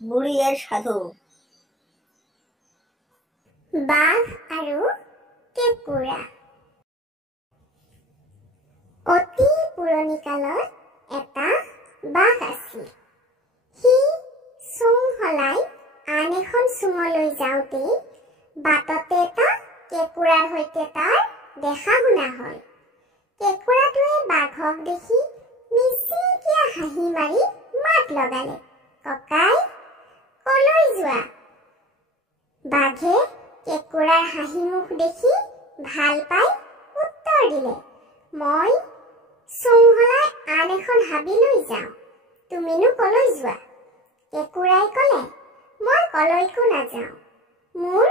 বুঢ়ীৰ সাধু। বাঘ আৰু কেঁকুৰা। অতি পুৰণি কালত এটা বাঘ আছিল। সি চোং সলাই আন এখন চোঙলৈ যাওঁতেই বাটতে এটা কেঁকুৰাৰ সৈতে তাৰ দেখা শুনা হ'ল। কেঁকুৰাটোৱে বাঘক দেখি মিচিকিয়া হাঁহি মাৰি মাত লগালে, ককাই, কলৈ যোৱা? বাঘে কেঁকুৰাৰ হাঁহি মুখ দেখি ভাল পাই উত্তৰ দিলে, মই চোং সলাই আন এখন হাবিলৈ যাওঁ, তুমিনো কলৈ যোৱা? কেঁকুৰাই ক'লে, মই কলৈকো নাযাওঁ, মোৰ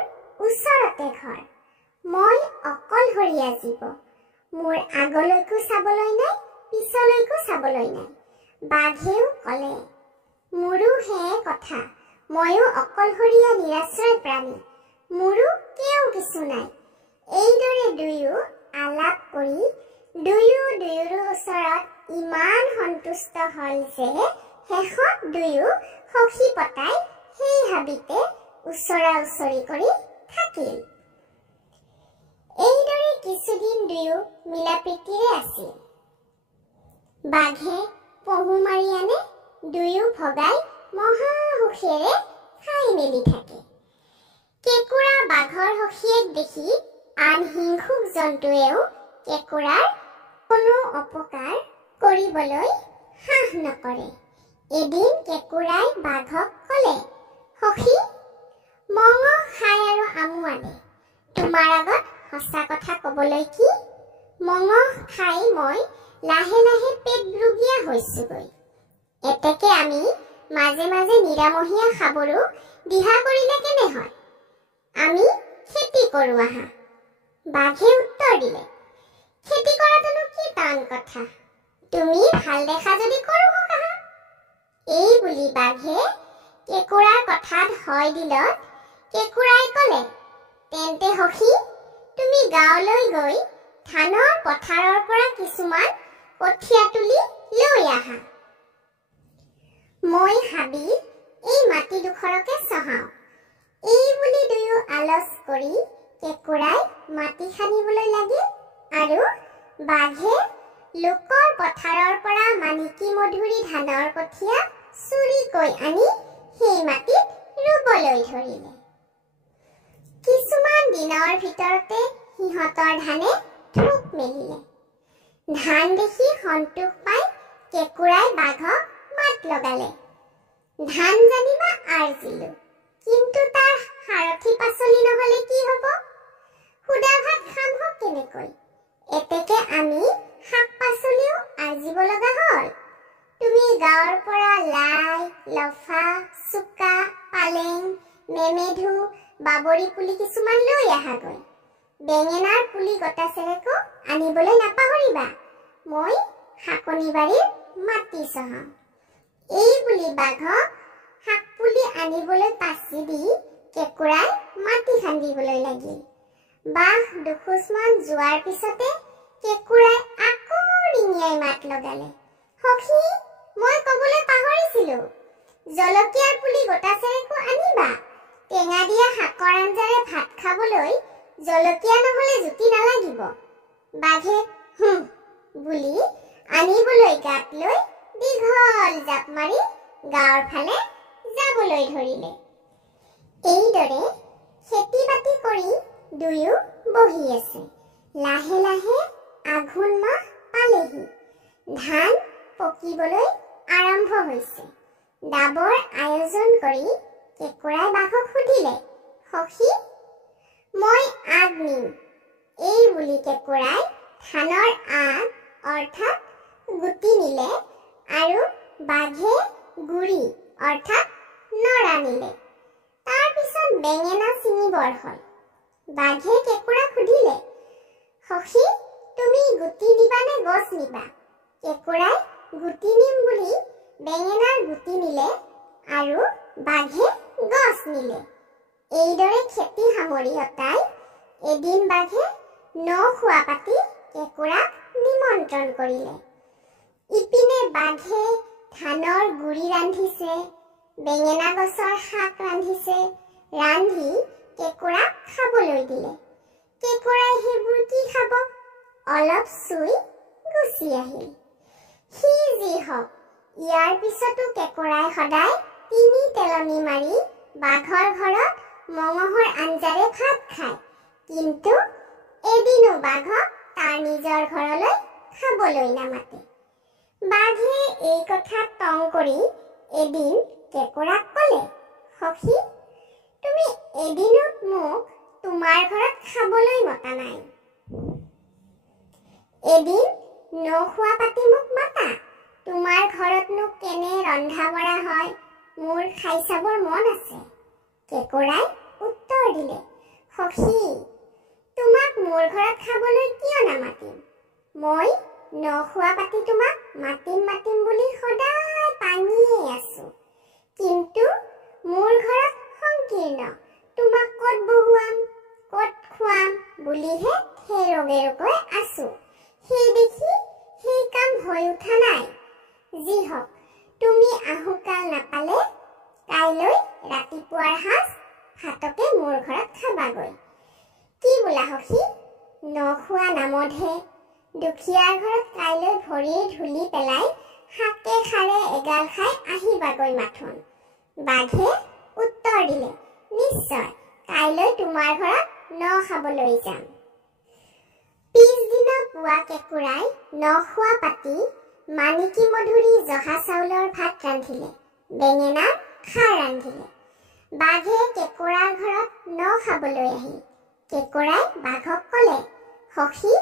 ওচৰতে ঘৰ, মই অকলশৰীয়া জীৱ, মোৰ আগলৈকো চাবলৈ নাই, পিছলৈকো চাবলৈ নাই। বাঘেও ক'লে, মোৰো সেয়ে কথা, ময়ো অকলশৰীয়া নিৰাশ্ৰয় প্ৰাণী, মোৰো কেও কিছু নাই। এইদৰে দুয়ো আলাপ কৰি দুয়োৰো ওচৰত ইমান সন্তুষ্ট হ'ল যে শেষত দুয়ো সখি পতাই সেই হাবিতে ওচৰা ওচৰি কৰি থাকিল। এইদৰে কিছুদিন দুয়ো মিলাপ্ৰীতিৰে আছিল। বাঘে পহু মাৰি আনে, দুয়ো ভগাই মহা সুখেৰে খাই মেলি থাকে। কেঁকুৰা বাঘৰ সখীয়েক দেখি আন হিংসুক জন্তুৱেও কেঁকুৰাৰ কোনো অপকাৰ কৰিবলৈ সাহ নকৰে। এদিন কেঁকুৰাই বাঘক ক'লে, সখী, মঙহ খাই আৰু আমো আনে, তোমাৰ আগত সঁচা কথা ক'বলৈ কি, মঙহ খাই মই লাহে লাহে পেট ৰোগীয়া হৈছোগৈ। এতেকে আমি মাজে মাজে নিৰামহীয়া খাবৰো দিহা কৰিলে কেনে হয়? আমি খেতি কৰোঁ আহা। বাঘে উত্তৰ দিলে, খেতি কৰাটোনো কি টান কথা, তুমি ভাল দেখা যদি কৰোঁ আহা। এই বুলি বাঘে কেঁকুৰাৰ কথাত হয় দিলত কেঁকুৰাই ক'লে, তেন্তে সখী, তুমি গাঁৱলৈ গৈ ধানৰ পথাৰৰ পৰা কিছুমান কঠীয়া তুলি লৈ আহা। মই হাবি এই মাটিডোখৰকে চহাওঁ। এই বুলি দুয়ো আলচ কৰি কেঁকুৰাই মাটি খান্দিবলৈ লাগিল আৰু বাঘে লোকৰ পথাৰৰ পৰা মানিকী মধুৰী ধানৰ কঠীয়া চুৰিকৈ আনি সেই মাটিত ৰুবলৈ ধৰিলে। কিছুমান দিনৰ ভিতৰতে সিহঁতৰ ধানে থোক মেলিলে। ধান দেখি সন্তোষ পাই কেঁকুৰাই বাঘক মাত লগালে, ধান জানিবা আৰ্জিলো, কিন্তু তাৰ সাৰথি পাচলি নহলে কি হব? সুদা ভাত খাম হক কেনেকৈ? এতেকে আমি শাক পাচলিও আৰ্জিব লগা হল। তুমি গাঁৱৰ পৰা লাই, লফা, চুকা, পালেং, মেমেধু, বাবৰি পুলি কিছুমান লৈ আহাগৈ। বেঙেনাৰ পুলি গটাচেৰেকো আনিবলৈ নাপাহৰিবা, মই শাকনি বাৰীৰ মাটি চহাম। এই বুলি বাঘক শাক পুলি আনিবলৈ পাচি দি কেঁকুৰাই মাটি খান্দিবলৈ লাগিল। বাঘ দুখোজমান যোৱাৰ পিছতে কেঁকুৰাই আকৌ ডিঙিয়াই মাত লগালে, সখী, মই কবলৈ পাহৰিছিলো, জলকীয়াৰ পুলি গটাচেৰেকো আনিবা, টেঙা দিয়া শাকৰ আঞ্জাৰে ভাত খাবলৈ জলকীয়া নহলে জুতি নালাগিব। বাঘে হুঁ বুলি আনিবলৈ গাত লৈ দীঘল জাপ মাৰি গাঁৱৰ ফালে যাবলৈ ধৰিলে। এইদৰে খেতি বাতি কৰি দুয়ো বহি আছে। লাহে লাহে আঘোণ মাহ পালেহি। ধান পকিবলৈ আৰম্ভ হৈছে। দাবৰ আয়োজন কৰি কেঁকুৰাই বাঘক সুধিলে, সখী, মই আগ নিম। এই বুলি কেঁকুৰাই ধানৰ আগ অৰ্থাৎ গুটি নিলে আৰু বাঘে গুৰি অৰ্থাৎ নৰা নিলে। তাৰ পিছত বেঙেনা ছিঙিবৰ হল। বাঘে কেঁকুৰাক সুধিলে, সখী, তুমি গুটি দিবা নে গছ নিবা? কেঁকুৰাই গুটি নিম বুলি বেঙেনাৰ গুটি নিলে আৰু বাঘে গছ নিলে। এইদৰে খেতি সামৰি অতাই এদিন বাঘে নখোৱা পাতি কেঁকুৰাক নিমন্ত্ৰণ কৰিলে। ইপিনে বাঘে ধানৰ গুৰি ৰান্ধিছে, বেঙেনা গছৰ শাক ৰান্ধিছে। ৰান্ধি কেঁকুৰাক খাবলৈ দিলে। কেঁকুৰাই সেইবোৰ কি খাব? অলপ চুই গুচি আহিল। সি যি হওক, ইয়াৰ পিছতো কেঁকুৰাই সদায় তিনি তেলনি মাৰি বাঘৰ ঘৰত মঙহৰ আঞ্জাৰে ভাত খায়। কিন্তু এদিনো বাঘক তাৰ নিজৰ ঘৰলৈ খাবলৈ নামাতে। বাঘে এই কথা টং কৰি এদিন কেঁকুৰাক ক'লে, সখী, তুমি এদিনত মোক তোমাৰ ঘৰত খাবলৈ মতা নাই। এদিন নখোৱা পাতি মোক মাতা। তোমাৰ ঘৰতনো কেনে ৰন্ধা বঢ়া হয়, মোৰ খাই চাবৰ মন আছে। কেঁকুৰাই উত্তৰ দিলে, সখী, তোমাক মোৰ ঘৰত খাবলৈ কিয় নামাতিম? মই নখোৱা পাতি তোমাক মাতিম বুলি সদায় পাঙিয়ে আছো। কিন্তু মোৰ ঘৰত সংকীৰ্ণ, তোমাক ক'ত বহুৱাম, ক'ত খুৱাম বুলিহে খেৰগেৰকৈ আছো। সেই দেখি সেই কাম হৈ উঠা নাই। যি হওক, তুমি আহুকাল নাপালে কাইলৈ ৰাতিপুৱাৰ সাজ ভাতকে মোৰ ঘৰত খাবাগৈ। কি বোলা সখী? নখোৱা নামতহে দুখীয়াৰ ঘৰত কাইলৈ ভৰি ধুলি পেলাই শাকে খাৰে এগাল খাই আহিবাগৈ মাথোন। বাঘে উত্তৰ দিলে, নিশ্চয়, কাইলৈ তোমাৰ ঘৰত ন খাবলৈ যাম। পিছদিনা পুৱা কেঁকুৰাই নখোৱা পাতি মানিকী মধুৰি জহা চাউলৰ ভাত ৰান্ধিলে। বেঙেনাৰ খাৰ ৰান্ধিলে। বাঘে কেঁকুৰাৰ ঘৰত ন খাবলৈ আহিল। কেঁকুৰাই বাঘক ক'লে, সখী,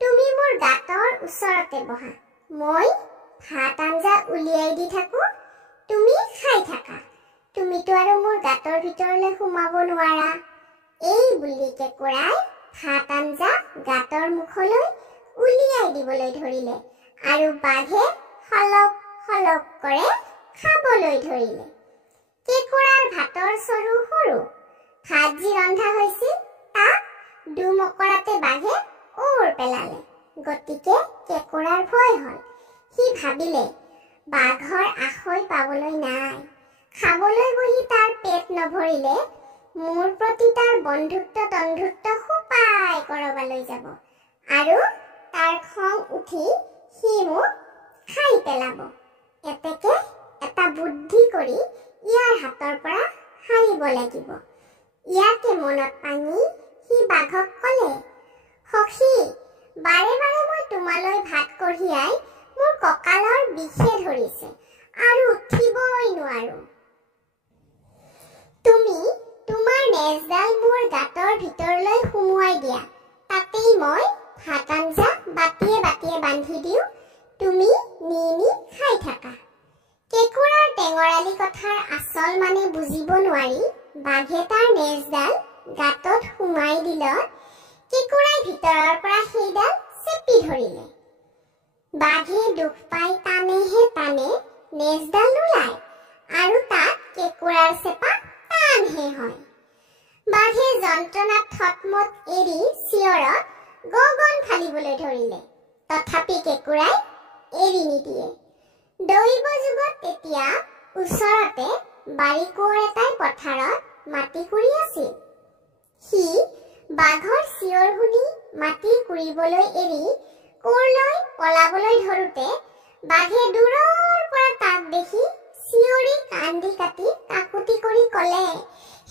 তুমি মোৰ গাঁতৰ ওচৰতে বহা। মই ভাত আঞ্জা উলিয়াই দি থাকো, তুমি খাই থাকা। তুমিতো আৰু মোৰ গাঁতৰ ভিতৰলৈ সোমাব নোৱাৰা। এই বুলি কেঁকুৰাই ভাত আঞ্জা গাঁতৰ মুখলৈ উলিয়াই দিবলৈ ধৰিলে আৰু বাঘে সলক সলক কৰে খাবলৈ ধৰিলে। কেঁকুৰাৰ ভাতৰ চৰু সৰু। ভাত যি ৰন্ধা হৈছিল তাক দুমকৰাতে বাঘে ওৰ পেলালে। গতিকে কেঁকুৰাৰ ভয় হ'ল। সি ভাবিলে, বাঘৰ আখৈ পাবলৈ নাই। খাবলৈ বহি তাৰ পেট নভৰিলে মোৰ প্ৰতি তাৰ বন্ধুত্ব তন্ধুত্ব সোপাই কৰবালৈ যাব আৰু তাৰ খং উঠি সি মোক খাই পেলাব। এতেকে এটা বুদ্ধি কৰি ইয়াৰ হাতৰ পৰা সাৰিব লাগিব। ইয়াকে মনত পাঙি সি বাঘক ক'লে, সখী, বাৰে বাৰে মই তোমালৈ ভাত কঢ়িয়াই মোৰ কঁকালৰ বিষে ধৰিছে আৰু উঠিবই নোৱাৰো। তুমি তোমাৰ নেজডাল মোৰ গাঁতৰ ভিতৰলৈ সুমুৱাই দিয়া। তাতেই মই ভাত আঞ্জা বাতিয়ে বাতিয়ে বান্ধি দিওঁ, তুমি নি নি খাই থাকা। কেঁকুৰাৰ টেঙৰালি কথাৰ আচল মানে বুজিব নোৱাৰি বাঘে তাৰ নেজডাল গাঁতত সুমাই দিলত কেঁকুৰাই ভিতৰৰ পৰা সেইডাল চেপি ধৰিলে। বাঘে দুখ পাই টানেহে টানে নেজডাল নোলায় আৰু তাত কেঁকুৰাৰ চেপা টানহে হয়। বাঘে যন্ত্ৰণাত থতমত এৰি চিঞৰত গগন ফালিবলৈ ধৰিলে। তথাপি কেঁকুৰাই এৰি নিদিয়ে। দৈব যুগত তেতিয়া ওচৰতে বাৰী কোঁৱৰ এটাই পথাৰত মাটি কুৰি আছিল। সি বাঘৰ চিঞৰ শুনি মাটি কুৰিবলৈ এৰি কোৰলৈ পলাবলৈ ধৰোতে বাঘে দূৰৰ পৰা তাক দেখি চিঞৰি কান্দি কাটি কাকুতি কৰি ক'লে,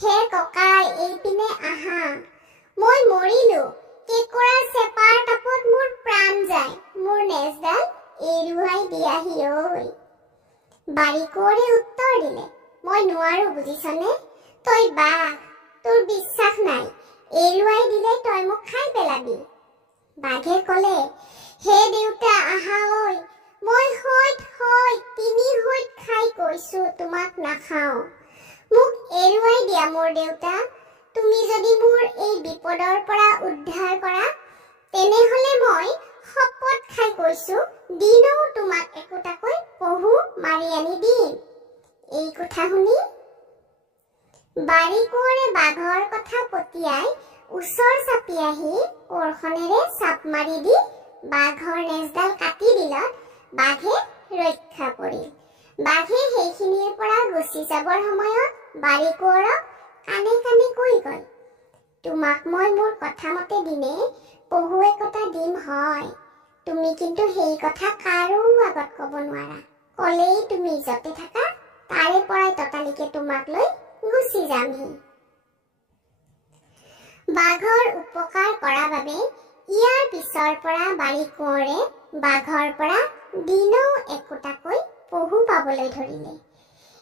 হে ককাই, এইপিনে আহা, মই মৰিলো। কেঁকুৰাৰ চেপাৰ তাপত মোৰ প্ৰাণ যায়। মোৰ নেজডাল এৰুৱাই দিয়াহি ঐ। বাৰী কোঁৱৰে উত্তৰ দিলে, মই নোৱাৰো বুজিছনে, তই বাঘ, তোৰ বিশ্বাস নাই, এৰুৱাই দিলে তই মোক খাই পেলাবি। বাঘে ক'লে, হে দেউতা আহা ঐ, মই তিনি হৈত খাই কৈছো তোমাক নাখাও। মোক এৰুৱাই দিয়া মোৰ দেউতা। তুমি যদি মোৰ এই বিপদৰ পৰা উদ্ধাৰ কৰা, তেনেহলে মই শপত খাই কৈছো দিনও তোমাক একোটাকৈ পহু মাৰি আনি দিম। এই কথা শুনি বাৰী কোঁৱৰে বাঘৰ কথা পতিয়াই ওচৰ চাপি আহি কোৰখনেৰে চাপ মাৰি দি বাঘৰ নেজডাল কাটি দিলত বাঘে ৰক্ষা পৰিল। বাঘে সেইখিনিৰ পৰা গুচি যাবৰ সময়ত বাৰী কোঁৱৰক কাণে কাণে কৈ গ'ল, তোমাক মই মোৰ কথা মতে দিনে পহু একতা দিম হয়, তুমি কিন্তু সেই কথা কাৰো আগত ক'ব নোৱাৰা, ক'লেই তুমি য'তে থাকা তাৰে পৰাই ততালিকে তোমাক লৈ গুচি যামহি। বাঘৰ উপকাৰ কৰা বাবে ইয়াৰ পিছৰ পৰা বাৰী কোঁৱৰে বাঘৰ পৰা দিনৌ একোটাকৈ পহু পাবলৈ ধৰিলে।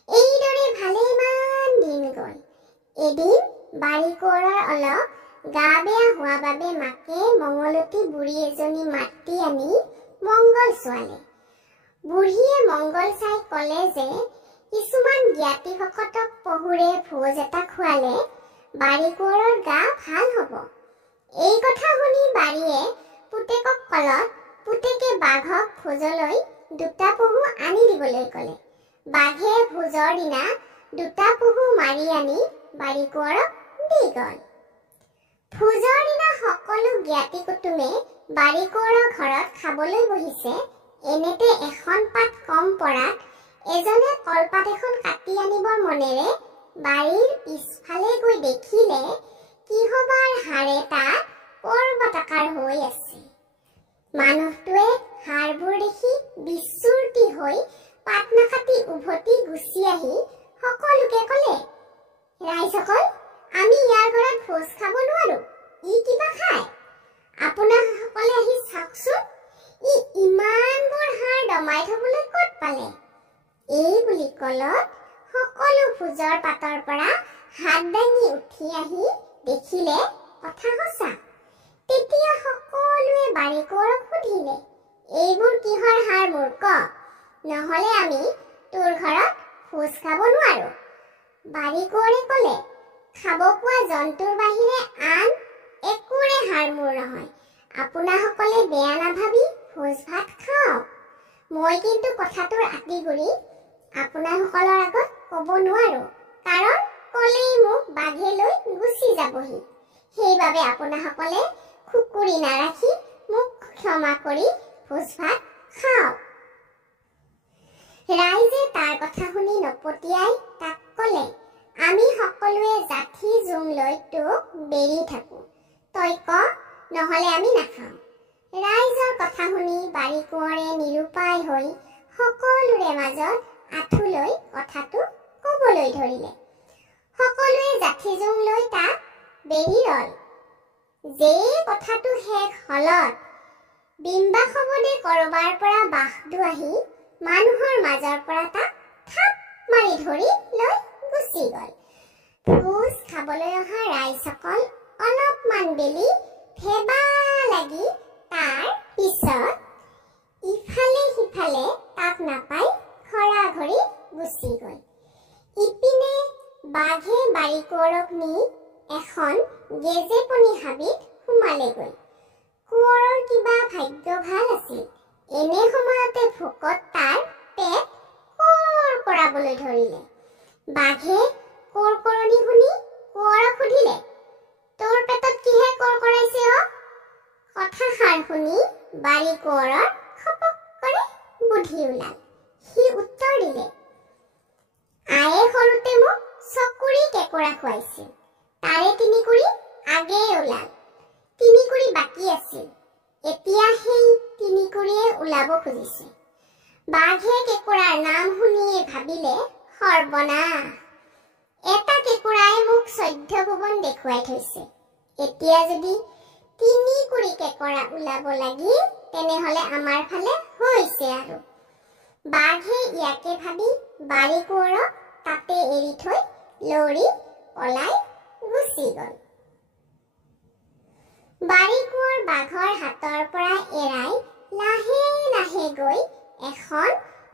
এইদৰে ভালেমান দিন গ'ল। এদিন বাৰী কোঁৱৰৰ অলপ গা বেয়া হোৱা বাবে মাকে মঙলতী বুঢ়ী এজনী মাতি আনি মংগল চোৱালে। বুঢ়ীয়ে মংগল চাই ক'লে যে কিছুমান জ্ঞাতি ভকতক পহুৰে ভোজ এটা খোৱালে বাৰী কোঁৱৰৰ গা ভাল হ'ব। এই কথা শুনি বাৰীয়ে পুতেকক ক'লত পুতেকে বাঘক ভোজলৈ 2টা পহু আনি দিবলৈ ক'লে। বাঘে ভোজৰ দিনা 2টা পহু মাৰি আনি বাৰী কোঁৱৰক দি গ'ল। ভোজৰ দিনা সকলো জ্ঞাতি কুটুমে বাৰী কোঁৱৰৰ ঘৰত খাবলৈ বহিছে। এনেতে এখন পাত কম পৰাত এজনে কলপাত এখন কাটি আনিবৰ মনেৰে বাৰীৰ পিছফালে গৈ দেখিলে কিহবাৰ হাড়ে তাত পৰ্বতাকাৰ হৈ আছে। মানুহটোৱে হাড়বোৰ দেখি বিচূৰ্তি হৈ পাত নাকাটি উভতি গুচি আহি সকলোকে ক'লে, ৰাইজসকল, আমি ইয়াৰ ঘৰত ভোজ খাব নোৱাৰো, ই কিবা খায়। আপোনাসকলে আহি চাওকচোন, ই ইমানবোৰ হাড় দমাই থবলৈ ক'ত পালে। এই বুলি ক'লত সকলো ভোজৰ পাতৰ পৰা হাত দাঙি উঠি আহি দেখিলে কথা সঁচা। তেতিয়া সকলোৱে বাৰী কোঁৱৰক সুধিলে, এইবোৰ কিহৰ হাড় মূৰ্খ, নহ'লে আমি তোৰ ঘৰত ভোজ খাব নোৱাৰো। বাৰী কোঁৱৰে ক'লে, খাব পোৱা জন্তুৰ বাহিৰে আন একোৰে হাড় মোৰ নহয়, আপোনাসকলে বেয়া নাভাবি ভোজ ভাত খাওক। মই কিন্তু কথাটোৰ আঁতিগুৰি আপোনাসকলৰ আগত ক'ব নোৱাৰো, কাৰণ ক'লেই মোক বাঘে লৈ গুচি যাবহি। সেইবাবে আপোনাসকলে খুকুৰি নাৰাখি মোক ক্ষমা কৰি ভোজ ভাত খাওক। ৰাইজে তাৰ কথা শুনি নপতিয়াই তাক ক'লে, আমি সকলোৱে জাঠি জোং লৈ তোক বেৰি থাকো, তই ক, নহ'লে আমি নাখাওঁ। ৰাইজৰ কথা শুনি বাৰী কোঁৱৰে নিৰুপায় হৈ সকলোৰে মাজত আঁঠু লৈ কথাটো ক'বলৈ ধৰিলে। সকলোৱে জাঠি জোং লৈ তাক বেৰি ৰল। যেই কথাটো শেষ হলত বিম্বাসৱদে কৰবাৰ পৰা বাঘটো আহি মানুহৰ মাজৰ পৰা তাক থাপ মাৰি ধৰি লৈ গুচি গ'ল। ভোজ খাবলৈ অহা ৰাইজসকল অলপমান বেলি ভেবা লাগি তাৰ পিছত ইফালে সিফালে তাক নাপাই খৰা ঘৰি গুচি গ'ল। ইপিনে বাঘে বাৰী কোঁৱৰক নি এখন গেজেপনি হাবিত সোমালেগৈ। কোঁৱৰৰ কিবা ভাগ্য ভাল আছিল। এনে সময়তে ভোকত তাৰ পেট কোৰ কৰাবলৈ ধৰিলে। বাঘে কোৰকৰণি শুনি কোঁৱৰক সুধিলে, তোৰ পেটত কিহে কোৰ কৰাইছে অ? কথাষাৰ শুনি বাৰী কোঁৱৰৰ খপক কৰি বুদ্ধি ওলাল। সি উত্তৰ দিলে, আয়ে সৰুতে মোক চকুৰি কেঁকুৰা খুৱাইছিল, তাৰে 3 কুৰি আগেয়ে ওলাল, 3 কুৰি বাকী আছিল, এতিয়া সেই 3 কুৰিয়ে ওলাব খুজিছে। বাঘে কেঁকুৰাৰ নাম শুনিয়ে ভাবিলে, সৰ্বনাশ, এটা কেঁকুৰাই মোক 14 ভুৱন দেখুৱাই থৈছে, এতিয়া যদি 3 কুৰি কেঁকৰা ওলাব লাগিল তেনেহ'লে আমাৰ ফালে হৈছে আৰু। বাঘে ইয়াকে ভাবি বাৰী কোঁৱৰক তাতে এৰি থৈ লৰি পলাই গুচি গ'ল। বাৰী কোঁৱৰ বাঘৰ হাতৰ পৰা এৰাই লাহে লাহে গৈ এখন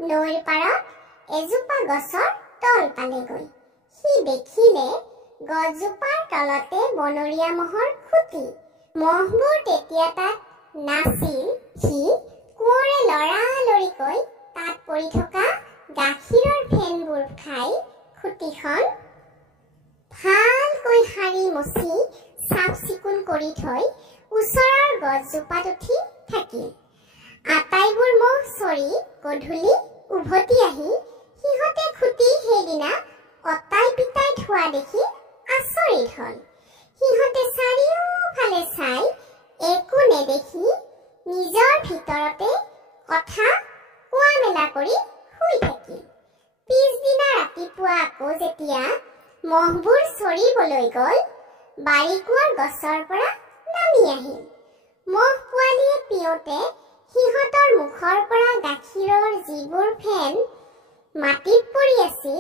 নৈৰ পাৰত এজোপা গছৰ তল পালেগৈ। সি দেখিলে গছজোপাৰ তলতে বনৰীয়া মহৰ খুটি। মহবোৰ তেতিয়া তাত নাছিল। সি কোঁৱৰে লৰালৰিকৈ তাত পৰি থকা গাখীৰৰ ফেনবোৰ খাই খুটিখন ভালকৈ সাৰি মচি চাফ চিকুণ কৰি থৈ ওচৰৰ গছজোপাত উঠি থাকিল। আটাইবোৰ মহ চৰি গধূলি উভতি আহি কৰি শুই থাকিল। পিছদিনা ৰাতিপুৱা আকৌ যেতিয়া মহবোৰ চৰিবলৈ গ'ল, বাৰীকুঁৱৰ গছৰ পৰা নামি আহিল। মহ পোৱালীয়ে পিয়তে সিহঁতৰ মুখৰ পৰা গাখীৰৰ যিবোৰ ফেন মাটিত পৰি আছিল,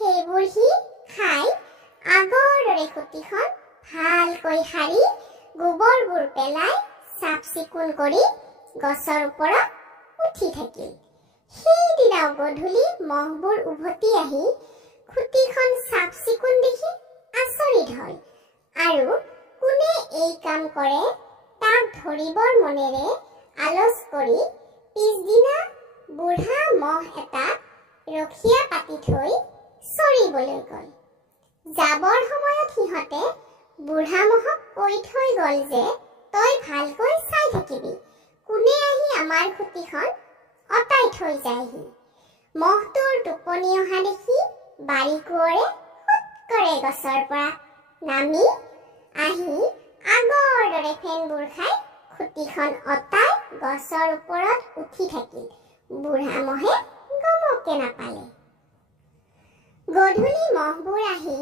সেইবোৰ সি খাই আগৰ দৰে খুটিখন ভালকৈ সাৰি গোবৰবোৰ পেলাই চাফ চিকুণ কৰি গছৰ ওপৰত উঠি থাকিল। সেইদিনাও গধূলি মহবোৰ উভতি আহি খুটিখন চাফ চিকুণ দেখি আচৰিত হ'ল আৰু কোনে এই কাম কৰে তাক ধৰিবৰ মনেৰে আলোচ কৰি পিছদিনা বুঢ়া মহ এটা ৰখীয়া পাতি থৈ চৰিবলৈ গ'ল। যাবৰ সময়ত সিহঁতে বুঢ়া মহক কৈ থৈ গ'ল যে তই ভালকৈ চাই থাকিবি, কোনে আহি আমাৰ খুটিখন অতাই থৈ যায়হি। মহটোৰ টোপনি অহা দেখি বাৰীকুঁৱৰে ফুটকৰে গছৰ পৰা নামি আহি আগৰ দৰে ফেনবোৰ খাই খুটিখন অতাই গছৰ ওপৰত উঠি থাকিল। বুঢ়া মহে গমকে নাপালে। গধূলি মহবোৰ আহি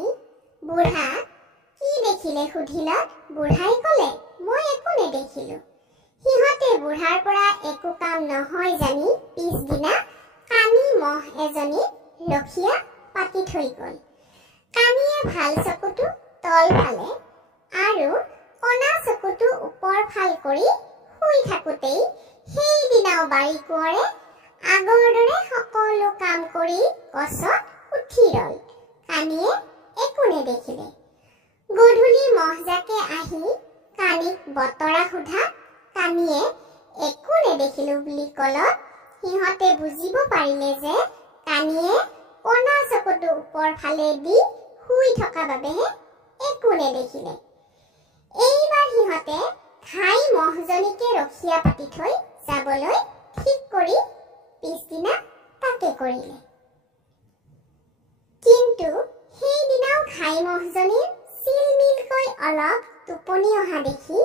বুঢ়া কি দেখিলে সুধিলত বুঢ়াই ক'লে, মই একো নেদেখিলো। সিহঁতে বুঢ়াৰ পৰা একো কাম নহয় জানি পিছদিনা কানি মহ এজনী ৰখীয়া পাতি থৈ গ'ল। কানিয়ে ভাল চকুটো তল ফালে আৰু কণা চকুটো ওপৰ ফাল কৰি শুই থাকোঁতেই সেইদিনাও বাৰীকুঁৱৰে আগৰ দৰে সকলো কাম কৰি গছত উঠি ৰ'ল। কানিয়ে একো নেদেখিলে। গধূলি মহজাকে আহি কানিক বতৰা সোধা কানিয়ে একো নেদেখিলো বুলি ক'লত সিহঁতে বুজিব পাৰিলে যে কানিয়ে কণা চকুটো ওপৰ ফালে দি শুই থকা বাবেহে একো নেদেখিলে। এইবাৰ সিহঁতে ঘাই মহজনীকে ৰখীয়া পাতি থৈ যাবলৈ ঠিক কৰি পিছদিনা তাকে কৰিলে। কিন্তু সেইদিনাও ঘাই মহজনীৰ চিলমিলকৈ অলপ টোপনি অহা দেখি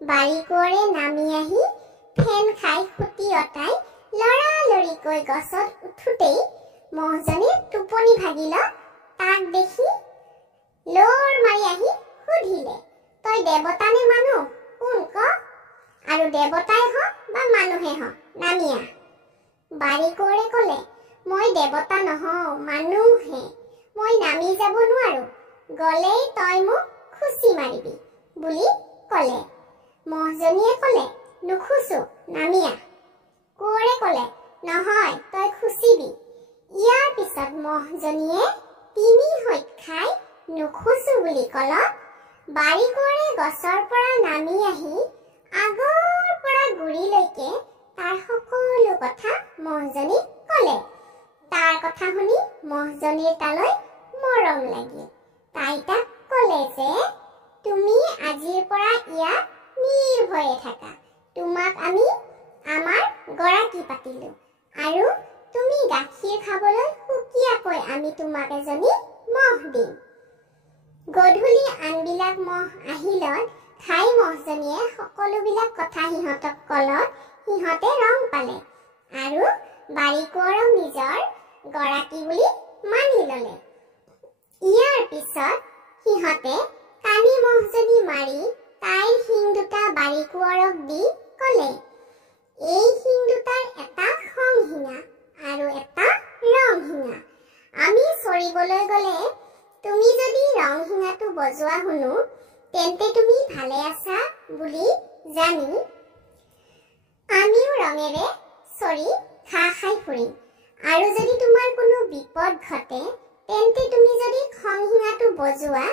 বাৰীকুঁৱৰে নামি আহি ফেন খাই খুটি অতাই লৰালৰিকৈ গছত উঠোতেই মহজনীৰ টোপনি ভাগিলত তাক দেখি লৰ মাৰি আহি সুধিলে, তই দেৱতা নে মানুহ, কোন ক? আৰু দেৱতাই হওক বা মানুহে হওক নামি আহ। বাৰীকুঁৱৰে ক'লে, মই দেৱতা নহওঁ, মানুহহে। মই নামি যাব নোৱাৰো, গ'লেই তই মোক খুচি মাৰিবি বুলি ক'লে। মহজনীয়ে ক'লে, নুখুচো, নামি আহ। কুঁৱৰে ক'লে, নহয়, তই খুচিবি। ইয়াৰ পিছত মহজনীয়ে তিনি হৈত খাই নুখুচো বুলি ক'লত বাৰীকুঁৱৰে গছৰ পৰা নামি আহি আগৰ পৰা গুৰিলৈকে তাৰ সকলো কথা মহজনীক ক'লে। তাৰ কথা শুনি মহজনীৰ তালৈ মৰম লাগিল। তাই তাক ক'লে যে তুমি আজিৰ পৰা ইয়াত নিৰ্ভয়ে থাকা। তোমাক আমি আমাৰ গৰাকী পাতিলো আৰু তুমি গাখীৰ খাবলৈ সুকীয়াকৈ আমি তোমাক এজনী মহ দিম। গধূলি আনবিলাক মহ আহিলত ঘাই মহজনীয়ে সকলোবিলাক কথা সিহঁতক ক'লত সিহঁতে ৰং পালে আৰু বাৰীকুঁৱৰক নিজৰ গৰাকী বুলি মানি ল'লে। ইয়াৰ পিছত সিহঁতে কানি মহজনী মাৰি তাইৰ শিং দুটা বাৰীকুঁৱৰক দি ক'লে, এই শিং দুটাৰ এটা খংশিঙা আৰু এটা ৰংশিঙা। আমি চৰিবলৈ গ'লে তুমি যদি ৰংশিঙাটো বজোৱা শুনো, তেন্তে তুমি ভালে আছা বুলি জানি আমিও ৰঙেৰে চৰি ঘাঁহ খাই ফুৰিম। আৰু যদি তোমাৰ কোনো বিপদ ঘটে, তেন্তে তুমি যদি খংশিঙাটো বজোৱা,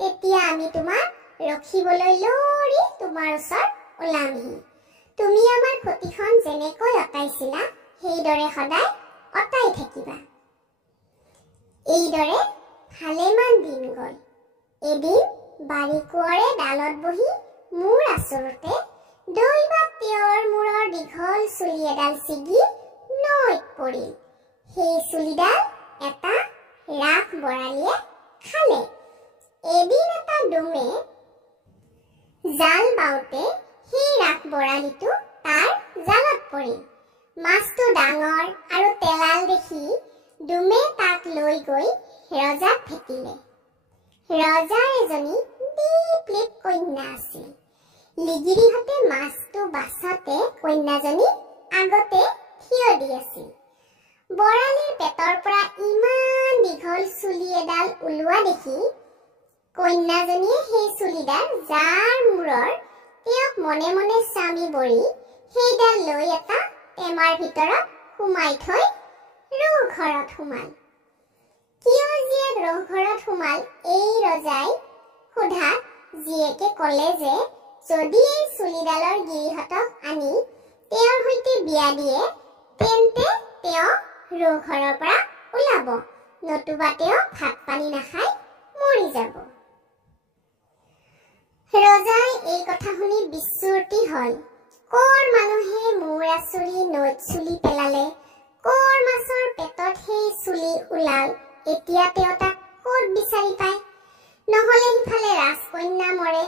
তেতিয়া আমি তোমাক ৰখিবলৈ লৰি তোমাৰ ওচৰত ওলামহি। তুমি আমাৰ খুটিখন যেনেকৈ অতাইছিলা সেইদৰে সদায় অতাই থাকিবা। এইদৰে ভালেমান দিন গ'ল। এদিন বাৰীকুঁৱৰে ডালত বহি মূৰ আচোৰোতে দৈবাত তেওঁৰ মূৰৰ দীঘল চুলি এডাল ছিগি নৈত পৰিল। সেই চুলিডাল এটা ৰাখ বৰালীয়ে খালে। এদিন এটা ডুমে জাল বাওঁতে সেই ৰাখ বৰালীটো তাৰ জালত পৰিল। মাছটো ডাঙৰ আৰু তেলাল দেখি দুমে তাক লৈ গৈ ৰজাক ভেটিলে। ৰজাৰ এজনী দীপলিপ কন্যা আছিল। লিগিৰিহঁতে মাছটো বাছতে কন্যাজনী আগতে থিয় দি আছিল। বৰালিৰ পেটৰ পৰা ইমান দীঘল চুলি এডাল ওলোৱা দেখি কন্যাজনীয়ে সেই চুলিডাল যাৰ মূৰৰ তেওঁক মনে মনে স্বামী বৰি সেইডাল লৈ এটা টেমাৰ ভিতৰত সোমাই থৈ ৰঘৰত সোমাল। কিয় জীয়েক ৰঘৰত সোমাল এই ৰজাই সোধাত জীয়েকে ক'লে যে যদি এই চুলিডালৰ গিৰিহঁতক আনি তেওঁৰ সৈতে বিয়া দিয়ে তেন্তে তেওঁ ৰঘৰৰ পৰা ওলাব, নতুবা তেওঁ ভাত পানী নাখাই মৰি যাব। ৰজাই এই কথা শুনি বিচূৰ্তি হল। কৰ মানুহে মূৰ আচুৰি নৈত চুলি পেলালে, কৰ মাছৰ পেটত সেই চুলি ওলাল, এতিয়া তেওঁ তাক ক'ত বিচাৰি পায়? নহলে সিফালে ৰাজকন্যা মৰে।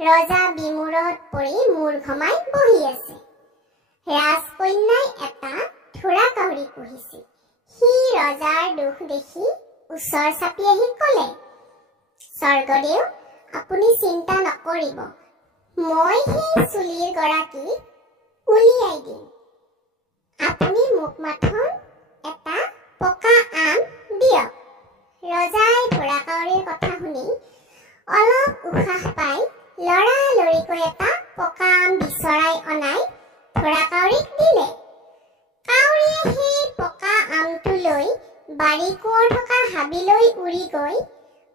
ৰজা বিমূৰত পৰি মূৰ ঘমাই বহি আছে। ৰাজকন্যাই এটা থোৰা কাউৰী পুহিছিল। সি ৰজাৰ দুখ দেখি ওচৰ চাপি আহি ক'লে, স্বৰ্গদেউ, আপুনি চিন্তা নকৰিব, মই সেই চুলিৰ গৰাকী উলিয়াই দিম। আপুনি মোক মাথোন এটা পকা আম দিয়ক। ৰজাই থোৰা কাউৰীৰ কথা শুনি অলপ উশাহ পাই লৰালৰিকৈ এটা পকা আম বিচৰাই অনাই থোৰা কাউৰীক দিলে। কাউৰীয়ে সেই পকা আমটো লৈ বাৰী কোঁৱৰ থকা হাবিলৈ উৰি গৈ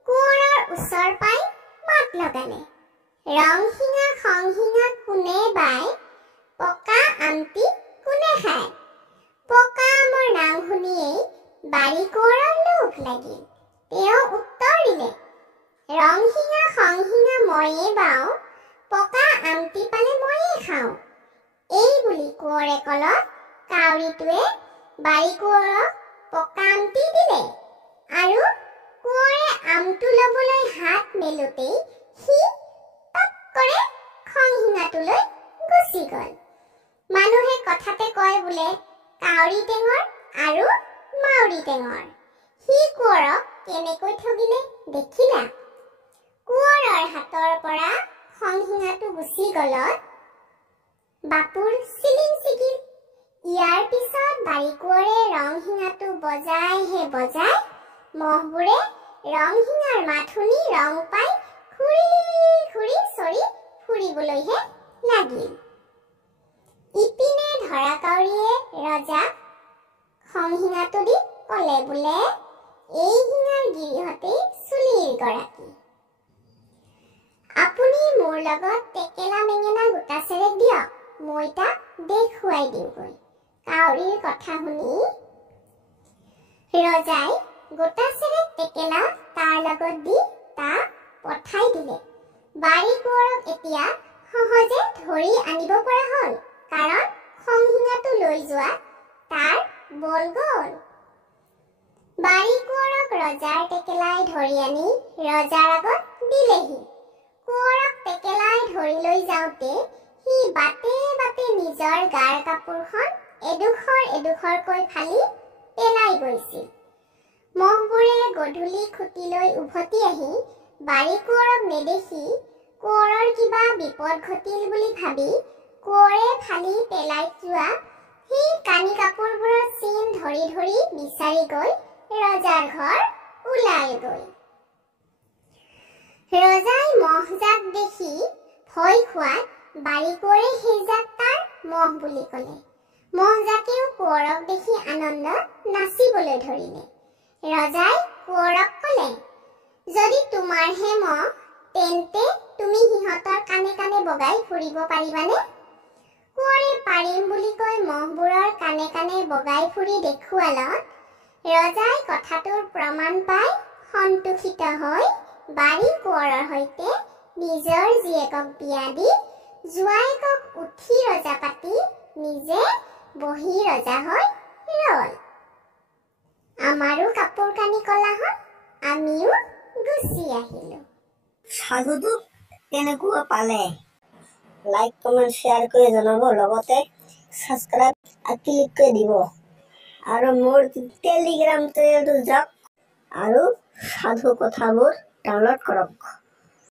কোঁৱৰৰ ওচৰ পাই মাত লগালে, ৰংশিঙা খংশিঙা কোনে বাই, পকা আমটি কোনে খায়? পকা আমৰ নাম শুনিয়েই বাৰী কোঁৱৰৰ লোভ লাগিল। তেওঁ উত্তৰ দিলে, ৰংশিঙা খংশিঙা ময়ে বাওঁ, পকা আমটি পালে ময়ে খাওঁ। এই বুলি কোঁৱৰে কলত কাউৰীটোৱে বাৰী কোঁৱৰক পকা আমটি দিলে আৰু কোঁৱৰে আমটো ল'বলৈ হাত মেলোতেই সি টপকৰে খংশিঙাটোলৈ গুচি গল। মানুহে কথাতে কয় বোলে কাউৰী টেঙৰ আৰু মাউৰী টেঙৰ। সি কোঁৱৰক কেনেকৈ ঠগিলে দেখিলা? কোঁৱৰৰ হাতৰ পৰা খংশিঙাটো গুচি গলত বাপুৰ চিলিম ছিগিল। ইয়াৰ পিছত বাৰী কোঁৱৰে ৰংশিঙাটো বজাইহে বজাই মহবোৰে ৰংশিঙাৰ মাত শুনি ৰং পাই খুৰি খুৰি চৰি ফুৰিবলৈহে লাগিল। ইপিনে ধৰা কাউৰীয়ে ৰজাক খংশিঙাটো দি ক'লে বোলে এই শিঙাৰ গিৰিহঁতেই চুলিৰ গৰাকী। আপুনি মোৰ লগত টেকেলা বেঙেনা গোটা চেৰেক দিয়ক, মই তাক দেখুৱাই দিওঁগৈ। কাউৰীৰ কথা শুনি ৰজাই গোটা চেৰেক টেকেলা তাৰ লগত দি তাক পঠাই দিলে। বাৰী কোঁৱৰক এতিয়া সহজে ধৰি আনিব পৰা হল, কাৰণ খংশিঙাটো লৈ যোৱা তাৰ বল গল। বাৰী কোঁৱৰক ৰজাৰ টেকেলাই ধৰি আনি ৰজাৰ আগত দিলেহি। কোঁৱৰক টেকেলাই ধৰি লৈ যাওঁতে সি বাটে বাটে নিজৰ গাৰ কাপোৰখন এডোখৰ এডোখৰকৈ ফালি পেলাই গৈছিল। মহবোৰে গধূলি খুটিলৈ উভতি আহি বাৰী কোঁৱৰক নেদেখি কোঁৱৰৰ কিবা বিপদ ঘটিল বুলি ভাবি কোঁৱৰে ফালি পেলাই যোৱা সেই কানি কাপোৰবোৰৰ চিন ধৰি ধৰি বিচাৰি গৈ ৰজাৰ ঘৰ ওলালগৈ। ৰজাই মহজাক দেখি ভয় খোৱাত বাৰী কোঁৱৰে সেইজাক তাৰ মহ বুলি ক'লে। মহজাকেও কোঁৱৰক দেখি আনন্দত নাচিবলৈ ধৰিলে। ৰজাই কোঁৱৰক ক'লে, যদি তোমাৰহে মহ তেন্তে তুমি সিহঁতৰ কাণে কাণে বগাই ফুৰিব পাৰিবানে? কোঁৱৰে পাৰিম বুলি কৈ মহবোৰৰ কাণে কাণে বগাই ফুৰি দেখুৱালত ৰজাই কথাটোৰ প্ৰমাণ পাই সন্তুষ্টিত হৈ বাৰী কোঁৱৰৰ সৈতে নিজৰ জীয়েকক বিয়া দি জোৱায়েকক উঠি ৰজা পাতি নিজে বহি ৰজা হৈ ৰল। আমাৰো কাপোৰ কানি কলা হল, আমিও গুচি আহিলো। সাধুটো কেনেকুৱা পালে লাইক কমেণ্ট শ্বেয়াৰ কৰি জনাব, লগতে ছাবস্ক্ৰাইব ক্লিক কৰি দিব আৰু মোৰ টেলিগ্ৰাম চেনেলটো যাওক আৰু সাধু কথাবোৰ ডাউনলোড কৰক।